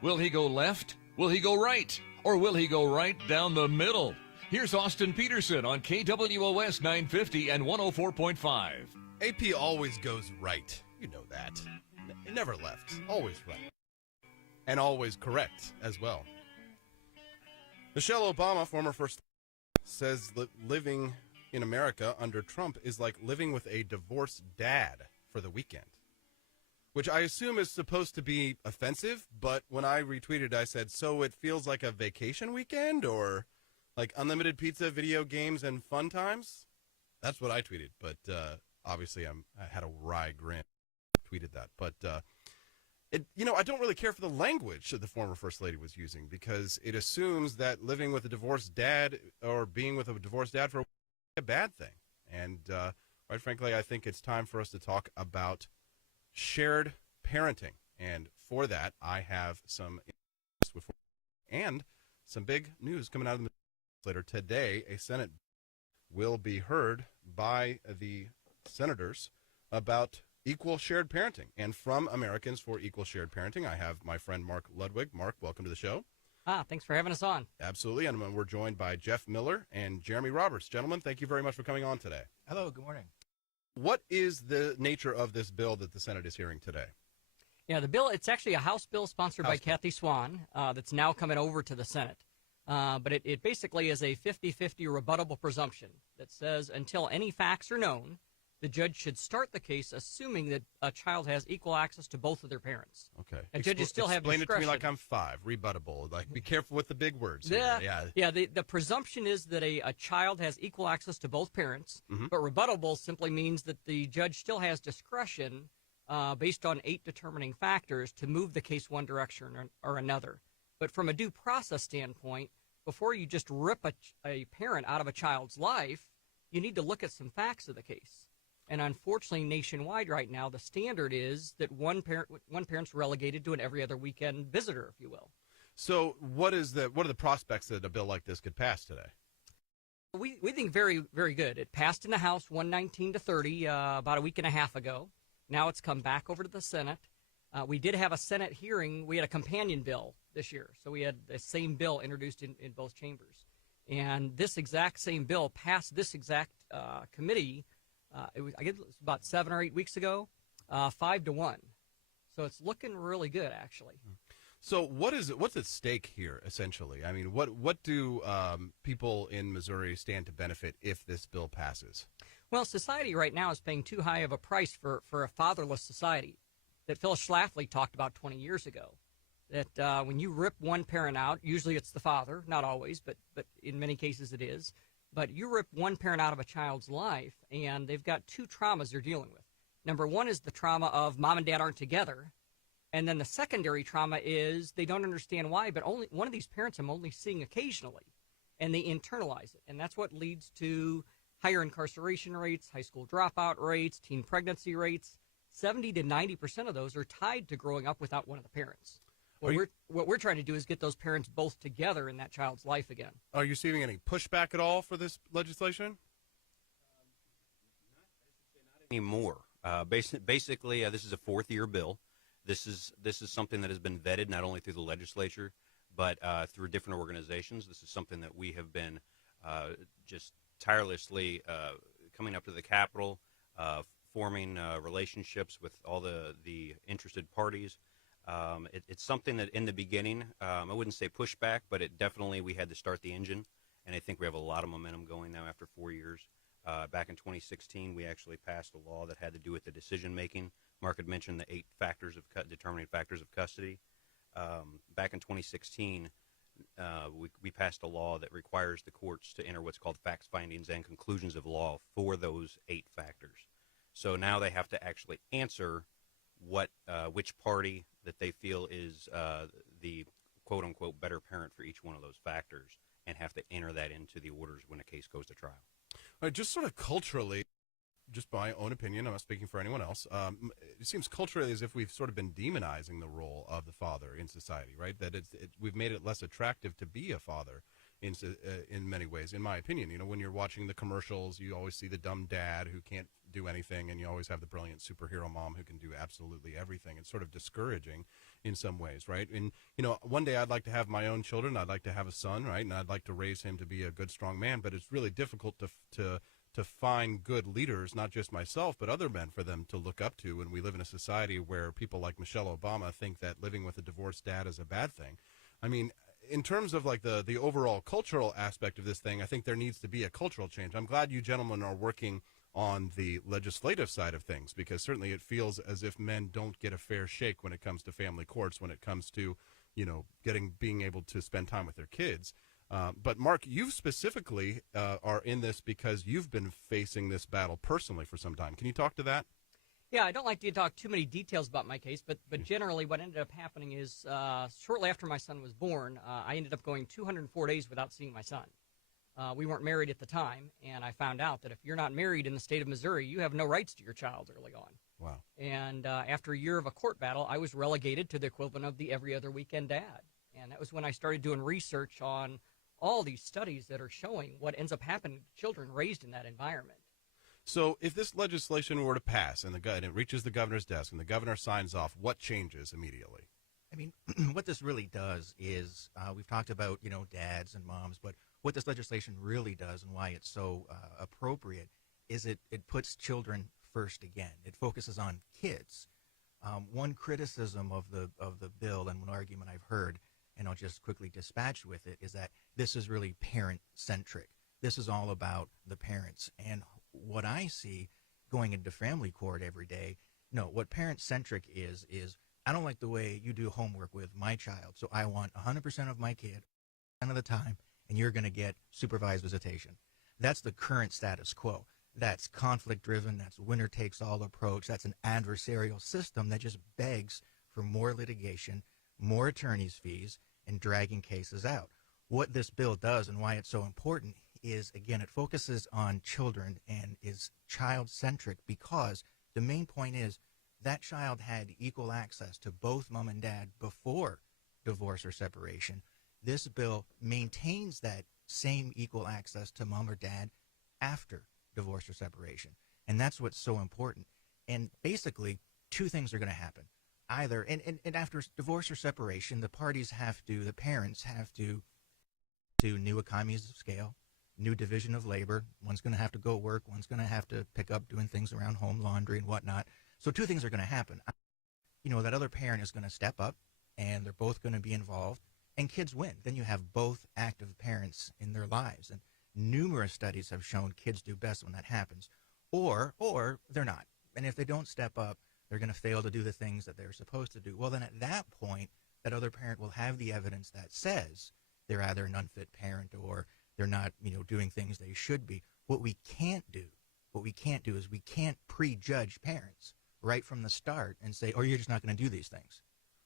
Will he go left? Will he go right? Or will he go right down the middle? Here's Austin Petersen on KWOS 950 and 104.5. AP always goes right. You know that. Never left. Always right. And always correct as well. Michelle Obama, former first lady, says living in America under Trump is like living with a divorced dad for the weekend, which I assume is supposed to be offensive, but when I retweeted, I said, so it feels like a vacation weekend or like unlimited pizza, video games, and fun times? That's what I tweeted, but obviously I had a wry grin. Tweeted that, but I don't really care for the language that the former first lady was using because it assumes that living with a divorced dad or being with a divorced dad for a bad thing. And quite frankly, I think it's time for us to talk about shared parenting. And for that, I have some and some big news coming out of the legislature today. A Senate will be heard by the senators about equal shared parenting. And from Americans for Equal Shared Parenting, I have my friend Mark Ludwig. Mark, welcome to the show. Thanks for having us on. Absolutely. And we're joined by Jeff Miller and Jeremy Roberts. Gentlemen, thank you very much for coming on today. Hello, good morning. What is the nature of this bill that the Senate is hearing today? Yeah, the bill, it's actually a House bill sponsored by Kathy Swan that's now coming over to the Senate. But it basically is a 50-50 rebuttable presumption that says until any facts are known, the judge should start the case assuming that a child has equal access to both of their parents. Okay. And judges still have discretion. Explain it to me like I'm 5. Rebuttable. Like, be careful with the big words. Yeah. The presumption is that a child has equal access to both parents, but rebuttable simply means that the judge still has discretion based on 8 determining factors to move the case one direction or another. But from a due process standpoint, before you just rip a parent out of a child's life, you need to look at some facts of the case. And unfortunately, nationwide right now, the standard is that one parent's relegated to an every other weekend visitor, if you will. So what are the prospects that a bill like this could pass today? We think very, very good. It passed in the House 119-30 about a week and a half ago. Now it's come back over to the Senate. We did have a Senate hearing. We had a companion bill this year. So we had the same bill introduced in both chambers. And this exact same bill passed this exact committee. I guess it was about 7 or 8 weeks ago, 5-1. So it's looking really good, actually. So what's at stake here, essentially? I mean, what do people in Missouri stand to benefit if this bill passes? Well, society right now is paying too high of a price for a fatherless society that Phyllis Schlafly talked about 20 years ago. That when you rip one parent out, usually it's the father, not always, but in many cases it is. But you rip one parent out of a child's life, and they've got 2 traumas they're dealing with. Number one is the trauma of mom and dad aren't together. And then the secondary trauma is they don't understand why, but only one of these parents I'm only seeing occasionally, and they internalize it. And that's what leads to higher incarceration rates, high school dropout rates, teen pregnancy rates. 70 to 90% of those are tied to growing up without one of the parents. What we're trying to do is get those parents both together in that child's life again. Are you receiving any pushback at all for this legislation? Not anymore. Basically, this is a 4th-year bill. This is something that has been vetted not only through the legislature, but through different organizations. This is something that we have been just tirelessly coming up to the Capitol, forming relationships with all the interested parties. It's something that in the beginning, I wouldn't say pushback, but we had to start the engine, and I think we have a lot of momentum going now after 4 years. Back in 2016, we actually passed a law that had to do with the decision-making. Mark had mentioned the 8 determining factors of custody. Back in 2016, we passed a law that requires the courts to enter what's called facts, findings, and conclusions of law for those 8 factors. So now they have to actually answer which party that they feel is the quote-unquote better parent for each one of those factors, and have to enter that into the orders when a case goes to trial. All right, just sort of culturally, just my own opinion, I'm not speaking for anyone else, it seems culturally as if we've sort of been demonizing the role of the father in society, right? That we've made it less attractive to be a father in many ways, in my opinion. You know, when you're watching the commercials, you always see the dumb dad who can't do anything, and you always have the brilliant superhero mom who can do absolutely everything. It's sort of discouraging in some ways, right? And, one day I'd like to have my own children. I'd like to have a son, right? And I'd like to raise him to be a good, strong man, but it's really difficult to find good leaders, not just myself, but other men for them to look up to. And we live in a society where people like Michelle Obama think that living with a divorced dad is a bad thing. I mean, in terms of like the overall cultural aspect of this thing, I think there needs to be a cultural change. I'm glad you gentlemen are working on the legislative side of things, because certainly it feels as if men don't get a fair shake when it comes to family courts, when it comes to, being able to spend time with their kids. But Mark, you specifically are in this because you've been facing this battle personally for some time. Can you talk to that? Yeah, I don't like to talk too many details about my case, but generally what ended up happening is shortly after my son was born, I ended up going 204 days without seeing my son. We weren't married at the time, and I found out that if you're not married in the state of Missouri, you have no rights to your child early on. Wow. And after a year of a court battle, I was relegated to the equivalent of the every other weekend dad. And that was when I started doing research on all these studies that are showing what ends up happening to children raised in that environment. So if this legislation were to pass and it reaches the governor's desk and the governor signs off, what changes immediately? I mean, what this really does is we've talked about, dads and moms, but what this legislation really does and why it's so appropriate is it puts children first again. It focuses on kids. One criticism of the bill and one argument I've heard, and I'll just quickly dispatch with it, is that this is really parent-centric. This is all about the parents. And what I see going into family court every day, no, what parent-centric is I don't like the way you do homework with my child, so I want 100% of my kid, 100% of the time, and you're going to get supervised visitation. That's the current status quo. That's conflict-driven. That's winner-takes-all approach. That's an adversarial system that just begs for more litigation, more attorney's fees, and dragging cases out. What this bill does and why it's so important is, again, it focuses on children and is child-centric because the main point is that child had equal access to both mom and dad before divorce or separation. This bill maintains that same equal access to mom or dad after divorce or separation. And that's what's so important. And basically, two things are going to happen. Either, and after divorce or separation, the parties have to, the parents have to do new economies of scale, new division of labor. One's going to have to go work. One's going to have to pick up doing things around home, laundry and whatnot. So two things are going to happen. That other parent is going to step up, and they're both going to be involved, and kids win. Then you have both active parents in their lives. And numerous studies have shown kids do best when that happens. Or they're not. And if they don't step up, they're going to fail to do the things that they're supposed to do. Well, then at that point, that other parent will have the evidence that says they're either an unfit parent or they're not, doing things they should be. What we can't do is we can't prejudge parents right from the start and say, oh, you're just not going to do these things.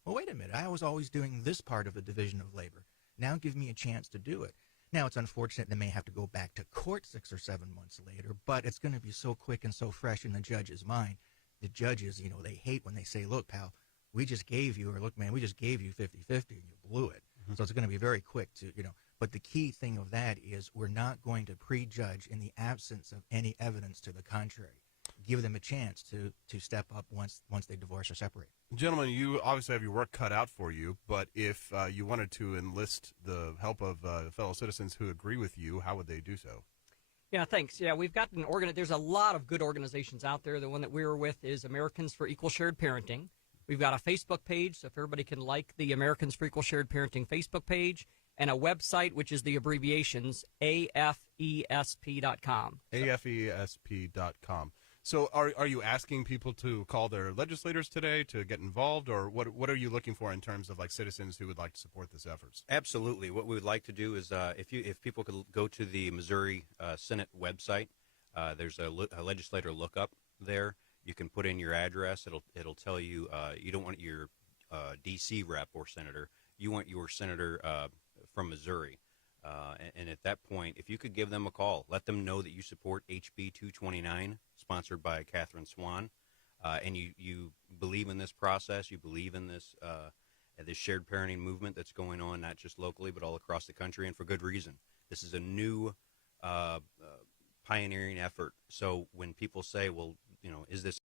Well, wait a minute. I was always doing this part of the division of labor. Now give me a chance to do it. Now, it's unfortunate they may have to go back to court 6 or 7 months later, but it's going to be so quick and so fresh in the judge's mind. The judges, they hate when they say, look, pal, we just gave you, or look, man, we just gave you 50-50 and you blew it. Mm-hmm. So it's going to be very quick to, but the key thing of that is we're not going to prejudge in the absence of any evidence to the contrary. Give them a chance to step up once they divorce or separate. Gentlemen, you obviously have your work cut out for you, but if you wanted to enlist the help of fellow citizens who agree with you, how would they do so? Yeah, thanks. Yeah, we've got there's a lot of good organizations out there. The one that we were with is Americans for Equal Shared Parenting. We've got a Facebook page, so if everybody can like the Americans for Equal Shared Parenting Facebook page, and a website, which is the abbreviations, AFESP.com. AFESP.com. So are you asking people to call their legislators today to get involved, or what are you looking for in terms of like citizens who would like to support this efforts? Absolutely. What we would like to do is if people could go to the Missouri Senate website, there's a legislator lookup there. You can put in your address. It'll tell you you don't want your D.C. rep or senator. You want your senator from Missouri. And at that point, if you could give them a call, let them know that you support HB 229, sponsored by Catherine Swan, and you believe in this process, you believe in this shared parenting movement that's going on, not just locally, but all across the country, and for good reason. This is a new pioneering effort. So when people say, well, is this